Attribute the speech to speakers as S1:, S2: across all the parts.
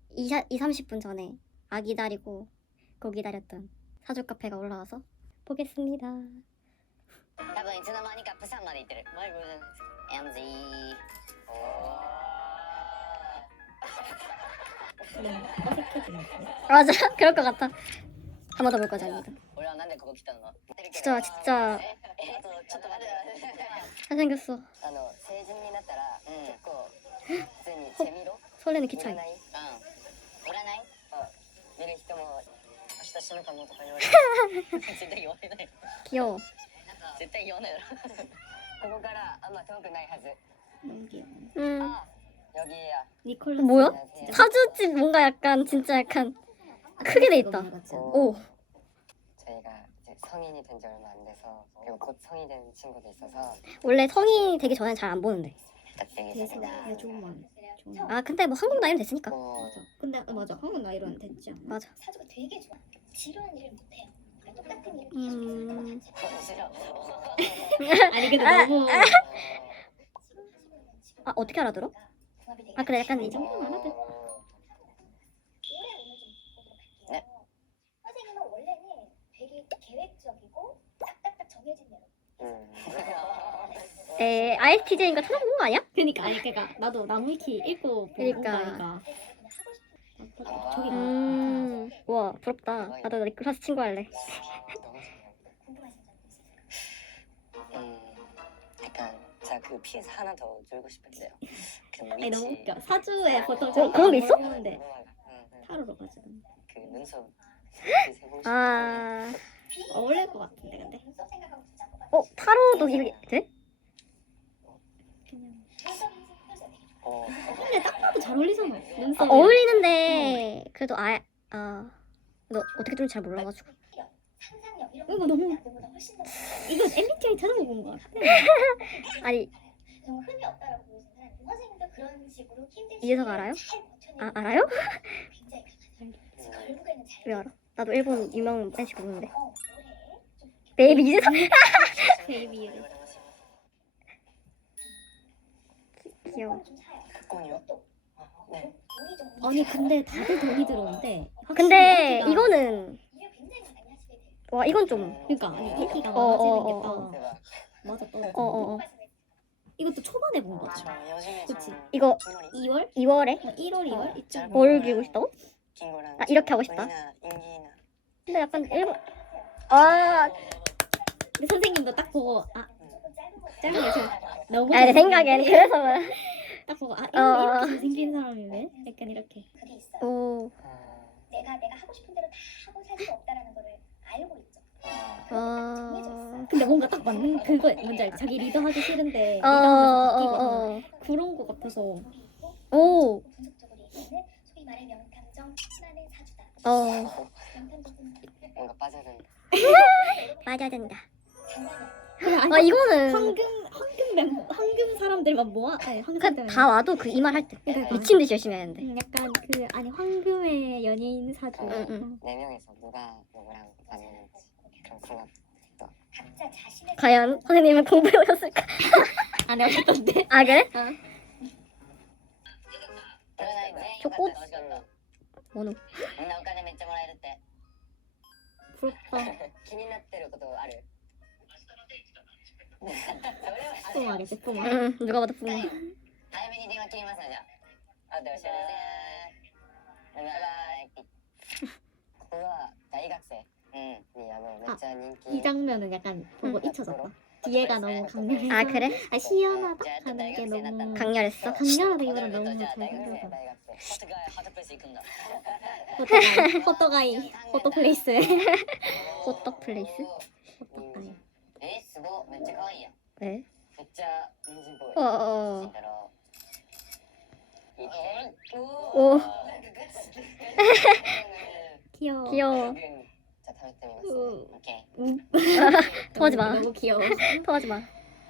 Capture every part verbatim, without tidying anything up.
S1: 이, 이 삼십 분 전에 아 기다리고 고 기다렸던 사주 카페가 올라와서 보겠습니다.
S2: 多分いつの間にかプサンまで行ってる。マイブルエムジー。
S3: 어색해지는 거.
S1: 맞아 그럴 것 같아. 한 번 더 볼 거죠 아닙니다.
S2: 俺はなんでここ来たの?
S1: 진짜 진짜
S2: ええっとちょっと待って。
S1: 잘생겼어.
S2: あの成人になったら結構普通にセミロ
S1: 설레는
S2: 占い
S1: 기차이.
S2: うん占い見る人も明日死ぬかもとか言われる。絶対言われない。
S1: 귀여워.
S2: 絶対言わないだろ。ここからあんま遠くないはず。
S3: 너무 귀여워.
S1: 음
S2: 아 여기야.
S3: 니콜라스.
S1: 뭐야? 사주집 뭔가 약간 진짜 약간 크게 돼 있다. 오
S2: 저희가 이제 성인이 된 지 얼마 안 돼서 그리고 곧 성이 된 친구도 있어서
S1: 원래 성인이 되기 전엔 잘 안 보는데.
S2: 부탁드리겠습니다.
S3: 되게 좋은 말. 좋은 말.
S1: 아 근데 뭐 한국 나이는 됐으니까.
S2: 어,
S3: 맞아. 근데 어, 맞아. 한국 나이로는 됐지 않아?
S1: 맞아.
S4: 사주가 되게 좋아. 지루한 일을 못해요. 그러니까 똑같은 일을
S1: 음.
S2: 싫어.
S3: 아니 근데 너무
S1: 아 어떻게 알아들어? 아 그래 약간 이 정도는 알아들.
S2: 네.
S4: 선생님은 원래는 되게 계획적이고 딱딱딱 정해진 대로.
S2: 음.
S1: 에 아이에스티제이인가 찾아본 거 아니야?
S3: 그러니까 아니 그러니까 나도 나무위키 읽고 본
S1: 그러니까.
S3: 거니까.
S4: 그냥 하고 싶은
S3: 저기
S1: 음. 와 부럽다. 나도 니콜라스 친구 할래.
S2: 너무 좋아요.
S4: 궁금하신 점 있으세요?
S2: 음, 약간 제가 그 피에서 하나 더 줄고 싶은데요. 그
S3: 아니 너무
S2: 위치.
S3: 웃겨. 사주에 보통
S1: 어, 그런 게 있어?
S3: 근데
S2: 응, 응.
S3: 타로로 가지고
S2: 그 눈썹 그 세고 싶은데.
S1: 아.
S3: 어울릴 것 같은데 근데.
S4: 눈썹 생각하고 진짜 뽑아.
S1: 어 타로도 이게 돼?
S3: 그냥.
S4: 눈썹 눈썹 되게 좋아.
S2: 어.
S3: 근데 딱 봐도 잘 어울리잖아.
S1: 아,
S3: 눈썹.
S1: 어울리는데 그래도 아 아. 너 어떻게 좀 잘 몰라가지고.
S4: 상상력 이런
S3: 이거 너무-
S4: 나보다 훨씬 더
S3: 이거 엠비티아이 찾아본 것 같아.
S1: 아니
S4: 정말 흠이 없다라고 보시는 사람. 선생님도 그런 식으로 힘든
S1: 이해석
S4: 시기를
S1: 알아요?
S4: 잘 버텨내는
S1: 아 알아요?
S4: 굉장히 강하죠. 그래서 결국에는 잘
S1: 왜 알아? 나도 일본 유명 댄스 모르는데.
S4: 어, 노래 좀
S1: 베이비 이제서
S3: 베이비.
S1: 귀여워.
S4: 좀 사요.
S2: 흑곤이요?
S4: 또
S2: 네.
S4: 돈이 좀
S3: 아니 근데 다들 돈이 들어오는데.
S1: 근데
S3: 확실히
S1: 이거는
S4: 일을 굉장히 많이 하시게 돼요.
S1: 와 이건 좀.
S3: 그러니까 아니 이기가
S1: 어, 어,
S3: 많아지는 게
S1: 어, 어.
S3: 딱
S2: 대박.
S3: 맞아
S1: 어
S3: 떨어져.
S1: 어 어.
S3: 이것도 초반에 본 거야.
S2: 저 요즘에
S3: 그치.
S2: 저는
S1: 이거
S2: 주머니
S3: 이월?
S1: 이월에
S3: 일월, 이월 이쯤.
S1: 뭘 기고 싶다고?
S2: 긴 거랑
S1: 아, 이렇게 하고 싶다?
S2: 은이나 인기나.
S1: 근데 약간 일본 아,
S3: 근데 선생님도 딱 보고 아 짧은 게 좀 너무
S1: 아 내 생각엔
S3: 잘생겼는데
S1: 그래서 막.
S3: 딱 보고 아
S1: 어.
S3: 이렇게 잘생긴 사람이네. 약간 이렇게.
S4: 그게 있어요.
S1: 오.
S2: 어.
S4: 내가 내가 하고 싶은 대로 다 하고 살 수 없다라는 거를 알고 있죠.
S2: 어.
S4: 정해져
S1: 아.
S4: 있어요.
S3: 근데 뭔가 딱 맞는 그거 뭔지 알지? 자기 리더하기 싫은데
S1: 어,
S3: 리더하면서
S1: 어,
S3: 바뀌거나
S1: 어.
S3: 그런 거 같아서.
S4: 우리 있고
S1: 오.
S4: 분석적으로 얘기하는 소위 말해 명탐정 천안의 사주다.
S1: 어.
S4: 명탐정은
S2: 뭔가 빠져든다.
S1: 빠져든다.
S4: 장난이 아니에요.
S3: 그냥 아니,
S1: 아 이거는
S3: 황금 황금 멤 황금 사람들만 모아 아니 황금
S1: 그
S3: 사람들
S1: 다 와도 그 이 말 할 때.
S3: 그러니까.
S1: 미친 듯이 열심히 해야 되는데.
S3: 음, 약간 그 아니 황금의 연예인 사주.
S2: 응,
S1: 응.
S2: 네 명에서 누가 누구랑 다니는지 그런 궁합.
S4: 각자 자신의
S1: 과연 선생님은 공부해 오셨을까?
S3: 안 해봤던데.
S1: 아 그래?
S2: 좋고.
S1: 오늘
S2: みんなお金めっちゃもらえるって。
S3: 부럽다.
S2: 気になってることある？
S3: 또 말이지 또 말.
S1: 응 누가 봐도 뿜어.
S2: 早めに電話切りますねじゃあ。あ、ではしゃバイバイ。ここは大学生。うん。にあのめっちゃ人気。
S3: 이 장면은 약간 보고 잊혀졌다. 뒤에가 너무 강렬해서.
S1: 아 그래?
S3: 아 시연하다 하는 게 너무
S1: 강렬했어?
S3: 강렬하다기보다 너무
S2: 잘
S3: 잘
S2: 생겼어.
S3: 생겨서.
S2: ホットガイハトプレス行くんだ。
S3: 호떡가이 호떡가이 호떡플레이스에
S1: 호떡 플레이스?
S3: 호떡가이.
S2: え、すごい。めっちゃ可愛いやん。
S1: 왜?
S2: めっちゃ人参っぽい。
S1: 어어.
S2: 慎太郎。いい
S1: お
S2: お。
S3: 귀여워.
S1: 귀여워.
S2: じゃあ食べてみます。
S3: う
S2: オッケ
S1: 토하지 마.
S3: 너무 귀여워.
S1: 토하지 마.
S2: ー。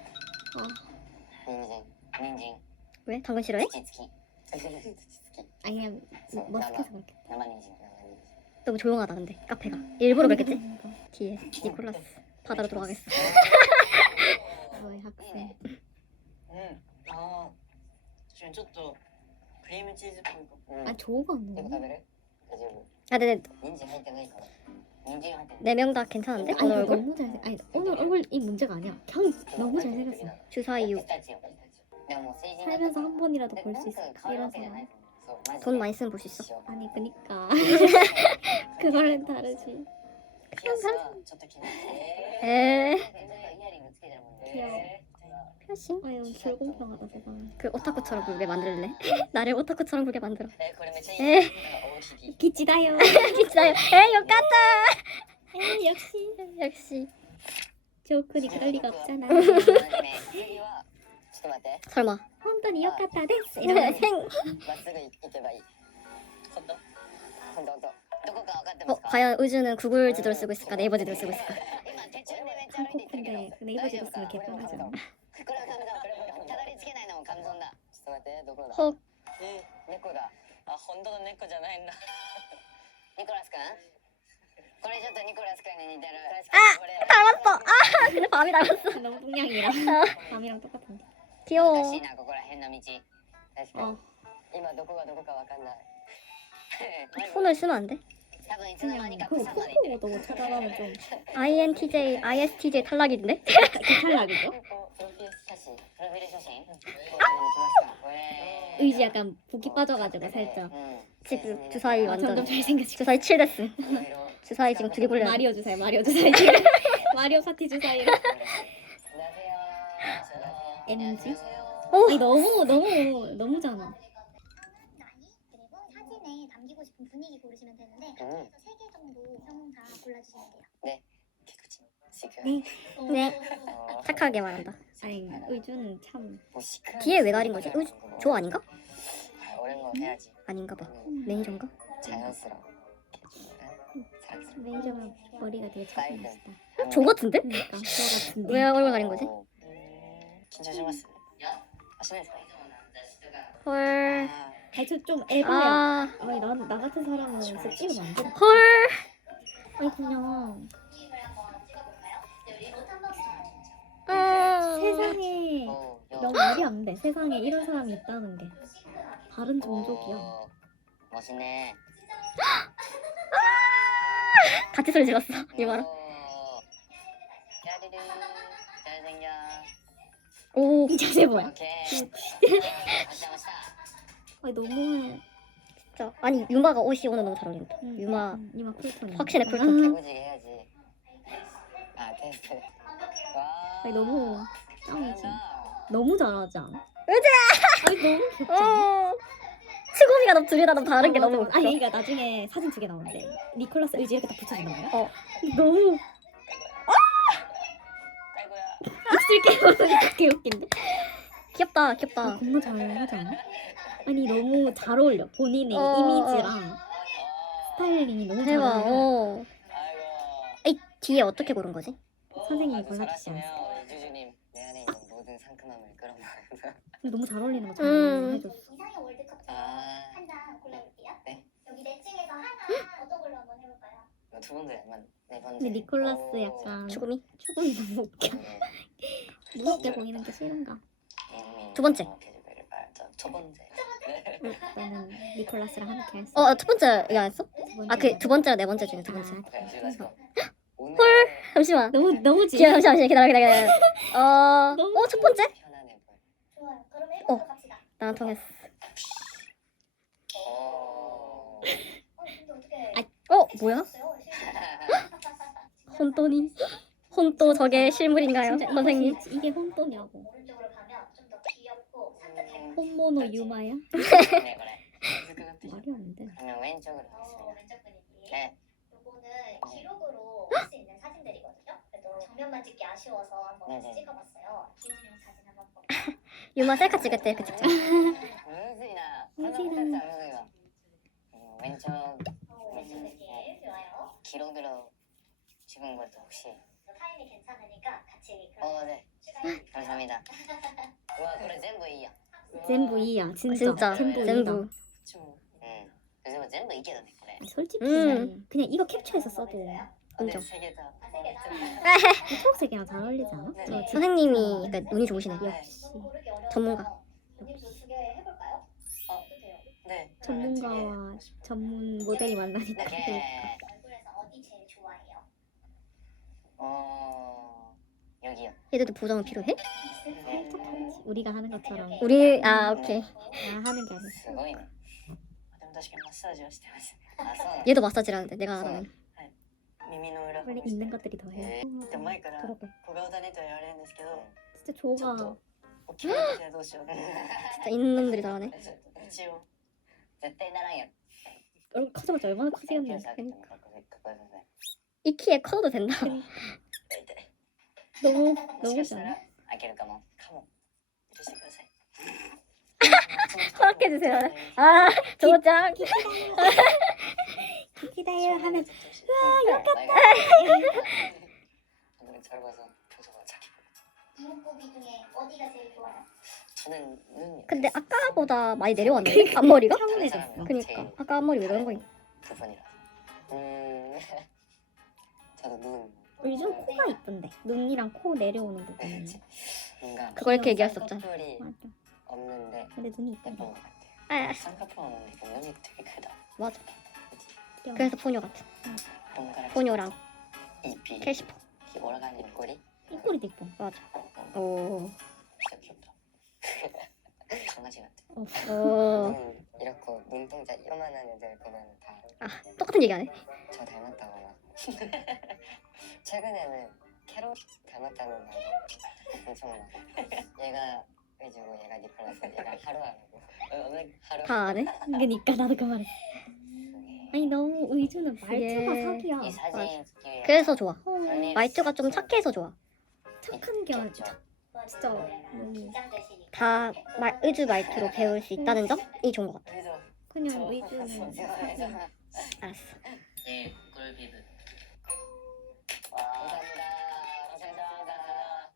S2: 人参。人参。
S1: 왜? 당근 싫어해?
S2: 土付き。土付き。
S3: 아니 그냥 머쓱해서 그렇게.
S2: 生人参。生人参。
S1: 너무 조용하다 근데 카페가. 일부러 그랬겠지? 뒤에 니콜라스 바다로 돌아가겠어.
S3: 너의
S2: いい
S3: 학생.
S2: ね。うん。ああ。確かにちょっとクリームチーズっぽいかも。
S3: 아 저거 안
S2: 猫
S3: 먹어.
S2: 食べる？大丈夫。
S1: 아 네네
S2: 人参入ってないから。人参入ってない。
S1: 네 명 다 괜찮은데?
S3: 아니
S1: 오늘
S3: 이거
S1: 얼굴?
S3: 너무 잘생. 아니 오늘 얼굴이 문제가 아니야. 그냥 너무 잘생겼어.
S1: 주사이유
S2: ピスタチオ。でももう成人だったから
S3: 살면서 한 번이라도
S2: で
S3: 볼
S2: な
S3: 수
S2: ん
S3: 있어.
S2: か変わるわ
S3: 이런
S2: けじゃない
S3: 사람.
S2: そうマジで
S1: 돈 많이 쓰면 볼 수 있어.
S2: 一緒
S3: 아니 그니까 그거는 다르지.
S2: ピアスはちょっと気になって
S1: 에
S2: なんかイヤリングつけてるもんね
S3: 귀여워.
S1: 피어싱?
S3: 아 이건 불공평하다 세상.
S1: 그 오타쿠처럼 굴게 만들래? 나를 오타쿠처럼 굴게 만들어.
S2: えこれめっちゃいい
S1: え
S2: なんか大きい
S3: 기치다요.
S1: 진짜요? 에 욕같다.
S3: 에이, 역시
S1: 역시
S3: 조크니 그럴 리가 없잖아.
S2: 次はちょっと待って
S1: 설마.
S3: 혼돈이 욕같다 데스.
S1: 생
S3: イラ
S1: 생.
S2: まっすぐ行けばいい本当本当本当どこか分かってま
S1: 어,
S2: すか
S1: 과연 우주는 구글 지도를 쓰고 있을까? 네이버 지도를 쓰고 있을까?
S2: 今手中でめっちゃ歩いていってるけど
S3: 한국인데 네이버 지도 쓰면 개뻔하지 않아?
S2: これは神様たどり着けないのも神尊だちょっと待ってどこだ
S1: 헉.
S2: え猫だあ本当の猫じゃないんだニコラスくんこれちょっとニコラスくんに似てるあ
S1: 닮았어. 아, 근데 밤이 닮았어.
S3: 너무 풍냥이랑 밤이랑 똑같은데.
S2: 難
S1: 귀여워.
S2: しいなここら辺の道確かに
S3: 어
S2: 今どこがどこかわかんない
S1: 손을 쓰면 안 돼?
S2: 多分いつの間に
S3: 그냥
S2: か
S3: 그
S2: 草まで行ってる
S3: 콩콩도 찾아가면 좀
S1: 아이엔티제이, 아이에스티제이 탈락인데?
S3: 개탈락이죠?
S2: プロフィール写真プロフィール写真これ来ましたこれ
S3: 의지 약간 붓기 빠져가지고 살짝.
S2: うん
S1: 지금 주사위
S3: 아,
S1: 완전
S3: 점점 잘생겨지고.
S1: 주사위 칠 데스.
S2: いろいろ
S1: 주사위 지금 둘이 굴려.
S3: 마리오 주사위 마리오 주사위 마리오 파티 주사위.
S2: 안녕하세요.
S3: 엠지?
S1: 어?
S3: 아니 너무 너무 너무잖아.
S4: 나이 그리고 사진에 담기고 싶은 분위기 고르시면 되는데
S2: 음.
S4: 그래서 세 개 정도 형용사 골라주시면 돼요.
S2: 개구진. 시크.
S3: 네.
S1: 네.
S2: 어,
S1: 착하게 말한다.
S3: 아니 의주는 참
S2: 뭐 시크한
S1: 뒤에 왜 가린 거지?
S2: 거잖아,
S1: 의-
S2: 그거.
S1: 조 아닌가?
S2: 아, 오랜 거 해야지.
S1: 아닌가 봐.
S2: 음,
S1: 매니저인가?
S2: 자연스러워. 사랑스러워.
S3: 매니저가 머리가 되게 착하시다.
S1: 조 같은데?
S3: 그러니까 저 같은데.
S1: 왜 얼굴 가린 거지?
S2: 음, 긴장시마스. 아시나요?
S1: 헐.
S2: 아,
S3: 아니 저좀 에바야.
S1: 아.
S3: 아니 나, 나 같은 사람은 진짜 찍으면 안 돼.
S1: 헐.
S3: 아니 그냥
S4: 그림을 한번 찍어볼까요? 네, 우리 리모트 한번 잡아주죠.
S1: 음.
S3: 세상에
S2: 어, 야.
S3: 너무 말이 안 돼. 세상에 이런 사람이 있다는 게 다른 종족이야.
S2: 어, 멋있네.
S1: 같이 소리 질렀어. 이마랑.
S2: 오. 야리르. 잘생겨.
S1: 오.
S3: 이 자세 뭐야?
S2: 오케이. 다시 한번 시작.
S3: 아니 너무해.
S1: 진짜. 아니 유마가 옷이 오늘 너무 잘 어울린다.
S3: 응,
S1: 유마
S3: 응, 이마 쿨톤.
S1: 확신의 쿨톤.
S2: 개구지게 해야지. 아, 테스트. 와.
S3: 아니 너무 짱이지.
S2: 잘한다.
S3: 너무 잘하지 않아?
S1: 의지야.
S3: 아니 너무 귀엽지 않아?
S1: 어. 치고미가 너무 둘이 다 너무 다른 게
S3: 어,
S1: 너무
S3: 맞아, 맞아.
S1: 웃겨.
S3: 아니 그러니까 나중에 사진 두 개 나오는데 니콜라스 의지 이렇게 딱 붙여준단 말이야?
S1: 어.
S3: 너무
S2: 아이고야.
S3: 입술 깨우니까 개웃긴데?
S1: 귀엽다. 귀엽다.
S3: 아, 겁나 잘하지 않아? 아니 너무 잘 어울려 본인의
S1: 어,
S3: 이미지랑 스타일링이 너무 잘
S1: 대박.
S3: 어울려.
S1: 어.
S2: 아이고.
S1: 이 뒤에 어떻게 고른 거지?
S3: 선생님이
S2: 아주
S3: 골라주지
S2: 잘하시네요, 이주주님. 내 안에 있는 모든 상큼함을 끌어모으는.
S3: 근데 너무 잘 어울리는 거 잘
S1: 음.
S3: 해줬어.
S4: 이상의 월드컵처럼
S2: 아.
S4: 한 장 골라볼게요.
S2: 네.
S4: 여기 넷 중에서 하나 어떤 걸로 한번 해볼까요?
S2: 이거 두 번째 약간 네 번째.
S3: 근데 니콜라스
S2: 오.
S3: 약간
S1: 죽음이?
S3: 추궁이 너무 웃겨.
S2: 네.
S3: 무섭게 보이는 게 싫은가?
S2: 이름이
S1: 두 번째.
S2: 어, 계절별을 말하자. 첫 번째. 네.
S3: 응, 나는 니콜라스랑 함께 할 수.
S1: 어, 첫 번째 이거 안 했어?
S3: 두 번째.
S1: 아, 그 두 번째랑 네 번째 중에 두 번째.
S2: 오케이, 지금 렛츠고. 오늘
S1: 잠시만.
S3: 너무 너무 지.
S1: 기다려, 잠시만, 기다려, 기다려, 기다려. 어,
S3: 너무
S1: 어, 첫 번째?
S2: 편안해 보여.
S4: 좋아요. 그럼 일 번으로
S1: 어.
S4: 갑시다.
S1: 나랑 통했어.
S2: 오.
S4: 어, 근데 어떻게?
S3: 아,
S1: 어, 뭐야?
S4: 했어요?
S1: 혼돈이? 혼또 저게 실물인가요,
S3: 진짜
S1: 선생님?
S3: 이- 이게 혼돈이라고.
S4: 오른쪽으로 가면 좀 더 귀엽고 산뜻해.
S3: 혼모노 유마야?
S2: 네, 그래.
S3: 말이 안 돼.
S2: 그러면 왼쪽으로
S4: 어,
S2: 가겠습니다.
S4: 왼쪽 분위기.
S2: 네.
S4: 요거는 기록으로 할 수 있는 사진들이거든요. 그래도 정면만 찍기 아쉬워서 한번
S2: 네네.
S4: 찍어봤어요. 기록용 사진 한번 볼까요?
S1: 유마 셀카 찍을 때 그 찍자.
S2: 무슨이나.
S3: 무슨이나.
S2: 무슨이나. 음, 왼쪽
S4: 어, 왼쪽 느낌 좋아요.
S2: 기록으로 찍은 것도 혹시.
S4: 타임이 괜찮으니까 같이 그럼
S2: 어, 네.
S4: 추가해.
S2: 감사합니다. 우와, 그래, 전부 이야.
S3: 전부 이야 진짜.
S1: 진짜,
S3: 전부 이다.
S1: 전부.
S2: 응. 요즘은 전부 이게다네, 그래.
S3: 아니, 솔직히
S1: 음.
S3: 그냥 이거 캡처해서 써도
S1: 인정.
S2: 세개 다.
S4: 아, 세개 다.
S3: 이 초록색이랑 잘 어울리지 않아?
S2: 네.
S3: 저 진짜
S1: 선생님이 그러니까 눈이 좋으시네.
S3: 역시
S4: 너무 고르기 어려워서
S1: 전문가.
S4: 본인도 두 개 해볼까요? 어, 어떠세요?
S2: 네.
S3: 전문가와 전문 모델이 만나니까.
S2: 네.
S4: 얼굴에서 어디 제일 좋아해요?
S2: 어 여기요.
S1: 얘들도 보정은 필요해?
S3: 살짝 하지. 우리가 하는 것처럼.
S1: 우리 아 오케이.
S3: 나 하는 게 아니야.
S2: すごいね。でも確かにマッサージはしてます。あ、そうなんだ。
S1: 얘도 마사지라는데 내가
S2: そう
S1: 알아는.
S2: 耳の裏ほ
S3: 원래
S2: ぐして
S3: 있는 것들이 더 해.
S2: えーでも前から
S3: 그러게.
S2: 小顔だねとは言われるんですけど、
S3: 진짜
S2: ちょっ
S3: 조가
S2: と大きくなってどうしよう。
S1: 진짜 있는 놈들이 다 하네.
S2: 一応絶対ならんよ。
S3: 얼굴 커져봤자 얼마나
S2: ピュ
S3: 커지겠네.
S2: ーサーってもかっこいいかっこよさそう。
S1: 이 키에 커도 된다.
S3: 너무
S2: もし
S3: 너무
S2: かしたら
S3: 잘.
S2: 開けるかも。かも。許してください。
S1: 허락해주세요. 아 조장.
S3: 기다려 하면
S2: 와 이렇게 눈이 짧아서 표정은 자기 보고.
S4: 눈곱이 중에 어디가 제일 좋아요?
S2: 저는 눈이.
S1: 근데 아까보다 많이 내려왔는데 앞머리가?
S3: 차분해졌어.
S1: 그니까 아까 앞머리 왜 그런 거니?
S2: 부분이라. 음. 저도 눈.
S3: 요즘 코가 이쁜데. 눈이랑 코 내려오는 부분.
S2: 그치. 뭔가
S1: 그걸 이렇게 얘기할 수 없잖아.
S2: 쌍꺼풀이
S3: 맞아.
S2: 없는데
S3: 근데 눈이
S2: 예쁜
S3: 이쁜데.
S2: 것 같아요.
S1: 아
S2: 쌍꺼풀 없는데 그 눈이 되게 크다.
S1: 맞아.
S3: 귀여워.
S1: 그래서 포뇨 같아.
S2: 동그랗게
S1: 포뇨랑
S2: 잎이
S1: 캐시퍼.
S2: 이렇게 올라가는 꼬리.
S3: 입꼬리도 이뻐.
S1: 맞아. 오.
S2: 진짜 귀엽다. 강아지 같아.
S3: 어.
S1: 오.
S2: 눈 이렇게 눈동자 이만한 애들 보면 다 저
S1: 아 똑같은 얘기하네.
S2: 닮았다고 막. 최근에는 캐롤 닮았다는 말 엄청 많아. 얘가 의주고 얘가 니콜라스, 얘가 하루하고. 오늘 하루.
S1: 다 아네.
S3: 그니까 나도 그 말했어. 아니 너무 의주는 말투가
S1: 예.
S3: 사기야.
S2: 이 사진 찍기 위해
S1: 그래서 좋아.
S3: 어,
S1: 말투가 좀 착해서 좋아.
S3: 착한 게 아니라
S2: 귀엽죠?
S3: 진짜
S4: 너무 긴장되시니까
S1: 다 말, 의주 말투로 배울 수 있다는 점이 좋은 것 같아.
S2: 그래서
S3: 그냥 의주는 사기야.
S1: 알았어.
S2: 네, 꿀비브. 감사합니다. 고생하셨습니다.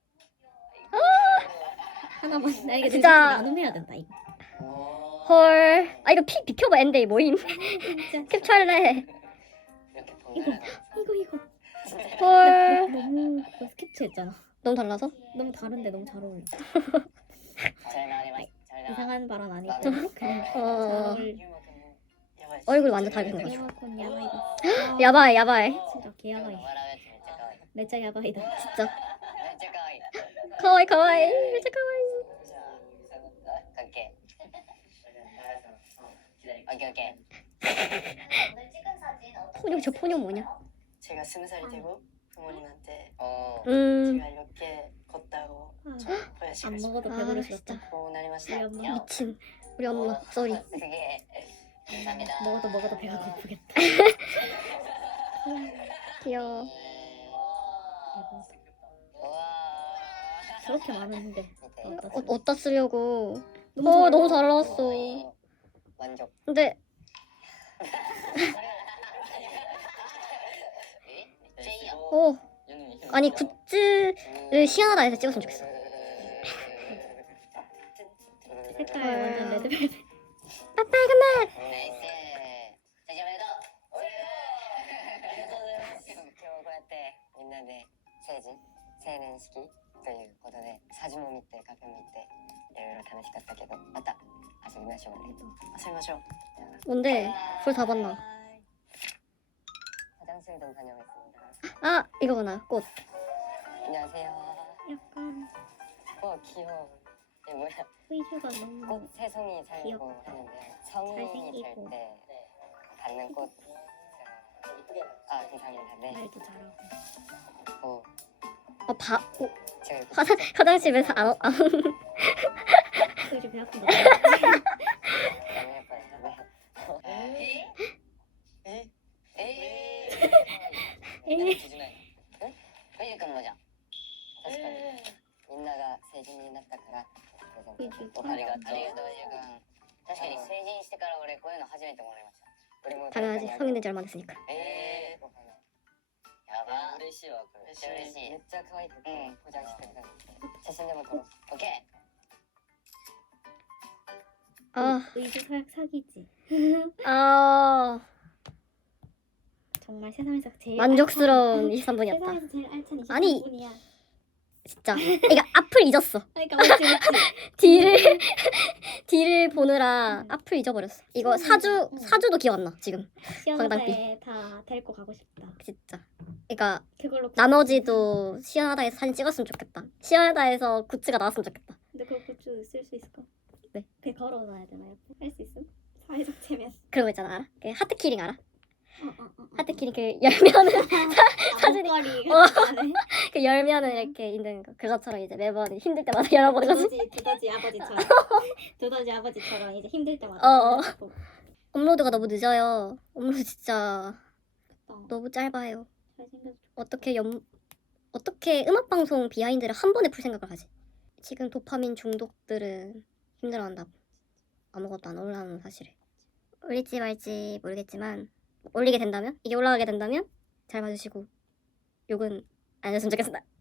S3: 하나만 나 이거
S1: 진짜.
S3: 진짜 나눔해야 된다 이거.
S1: 헐. 아 이거 피 비켜봐 엔데이 모임.
S3: 진짜
S1: 캡처할래.
S2: 이렇게 번갈아
S3: 이거 이거
S1: 헐.
S3: 너무 그거 스케치했잖아.
S1: 너무 달라서?
S3: 너무 다른데 너무 잘 어울려.
S2: 잘 나와요. 잘 나와.
S3: 이상한 발언 아니고
S2: 나는
S3: 그냥 잘
S1: 어.
S3: 어울려.
S1: 얼굴 완전 다르게 생겼어.
S3: 야마콘 야바이다.
S1: 야바이 야바이.
S3: 진짜 개 야바이.
S2: 笑うやつめっちゃ可愛い。
S3: 내짜 야바이다.
S1: 진짜.
S2: めっちゃ可愛い。
S1: 가와이 가와이. 진짜 가와이.
S2: じゃあ、かっけー。オッケーオッケ
S4: 오늘 찍은 사진 어떻게
S1: 포뇨 저 포뇨 뭐냐?
S2: 제가 스무 살이 되고 부모님한테 어,
S1: 음.
S2: 제가 이렇게 걷다고
S3: 아, 안
S2: 보여주시고
S3: 먹어도
S1: 아,
S3: 배부를
S1: 진짜.
S3: 었다
S2: 고 나리마시다.
S3: 우리 엄마.
S1: 미친. 우리 엄마 쏘리.
S2: 그게 감사합니다.
S3: 먹어도 먹어도 배가 고프겠다.
S1: 귀여워.
S2: 우와.
S3: 저렇게 많은데
S2: 밑에.
S3: 어디다
S1: 옷, 어디다 쓰려고.
S3: 너무
S1: 어
S3: 잘
S1: 너무 잘 나왔어.
S2: 어, 만족.
S1: 근데 어 아니 굿즈를 시원하다 해서 찍었으면 좋겠어.
S3: 색깔
S1: 헐.
S3: 완전 레드벨벳.
S1: 아 빨간맛.
S2: 나이스. 다시 한번 해도. 今日こうやってみんなで成人成年式ということでサジも見てカフェも見ていろいろ楽しかったけどまた遊びましょうね。遊びましょう。
S1: 뭔데? 불 다 봤나?
S2: 화장실 좀 다녀오겠습니다.
S1: 아 이거구나 꽃.
S2: 안녕하세요.
S3: 약간
S2: 어 귀여워. 이게 뭐야?
S3: 의주가 너무
S2: 꽃 세 송이 살고
S3: 귀엽다.
S2: 하는데 성인이
S3: 잘생기고.
S2: 될 때 받는 꽃. 아 감사합니다. 네.
S3: 말도 잘하고.
S2: 어
S1: 아 바. 어,
S2: 제가 이렇게
S1: 화장 화장실에서 안 어- 안.
S3: 의주 배 아픈다.
S2: 너무 예뻐요. 네. 에? 에?
S3: 에?
S2: 冬くんもじゃん確かにみんなが成人になったからプレゼントありがとうありがとうゆうくん確かに成人してから俺こういうの初めてもらいました俺も
S1: 당연하지 성인 된지 얼마 됐으니까.
S2: えーやば嬉しいわこれめっちゃ嬉しいめっちゃ可愛くてポジャンしてください写真でも撮ろうオッケー
S1: 아
S3: 의주 사, 사기지.
S1: 아
S3: 정말 세상에서 제일
S1: 만족스러운
S3: 알찬-
S1: 이십삼 분이었다.
S3: 세상에서 제일 알찬
S1: 아니.
S3: 이십삼 분이야.
S1: 진짜. 그러니까 앞을 잊었어.
S3: 그러니까 맞지 맞지.
S1: 뒤를 뒤를 보느라
S3: 음.
S1: 앞을 잊어버렸어. 이거
S3: 음.
S1: 사주
S3: 음.
S1: 사주도 기억 안 나 지금.
S3: 시원하게 네, 다 데리고 가고 싶다.
S1: 진짜. 그러니까
S3: 그걸로.
S1: 나머지도 시원하다에서 사진 찍었으면 좋겠다. 시원하다에서 굿즈가 나왔으면 좋겠다.
S3: 근데 그 굿즈 쓸 수 있을까?
S1: 네.
S3: 그게 걸어놔야 되나요? 할 수 있음? 사회적 체면.
S1: 그런 거 있잖아. 알아? 그 하트 키링 알아?
S3: 어, 어, 어, 어.
S1: 하트 키링 그 열면은 사진이-
S3: 목걸이
S1: 어.
S3: 같은 거 안에.
S1: 그 열면은 이렇게 있는 거. 그것처럼 이제 매번 힘들 때마다 열어보는 거지.
S3: 두더지 두더지 아버지처럼. 두더지 아버지처럼 이제 힘들
S1: 어, 어.
S3: 때마다. 보고.
S1: 업로드가 너무 늦어요. 업로드 진짜
S3: 어,
S1: 너무 짧아요.
S3: 잘생겼어.
S1: 어떻게 연 어떻게 음악 방송 비하인드를 한 번에 풀 생각을 하지? 지금 도파민 중독들은 힘들어한다고. 아무것도 안 올라오는 사실을. 올릴지 말지 모르겠지만 올리게 된다면 이게 올라가게 된다면 잘 봐주시고 욕은 안 해줬으면 좋겠습니다.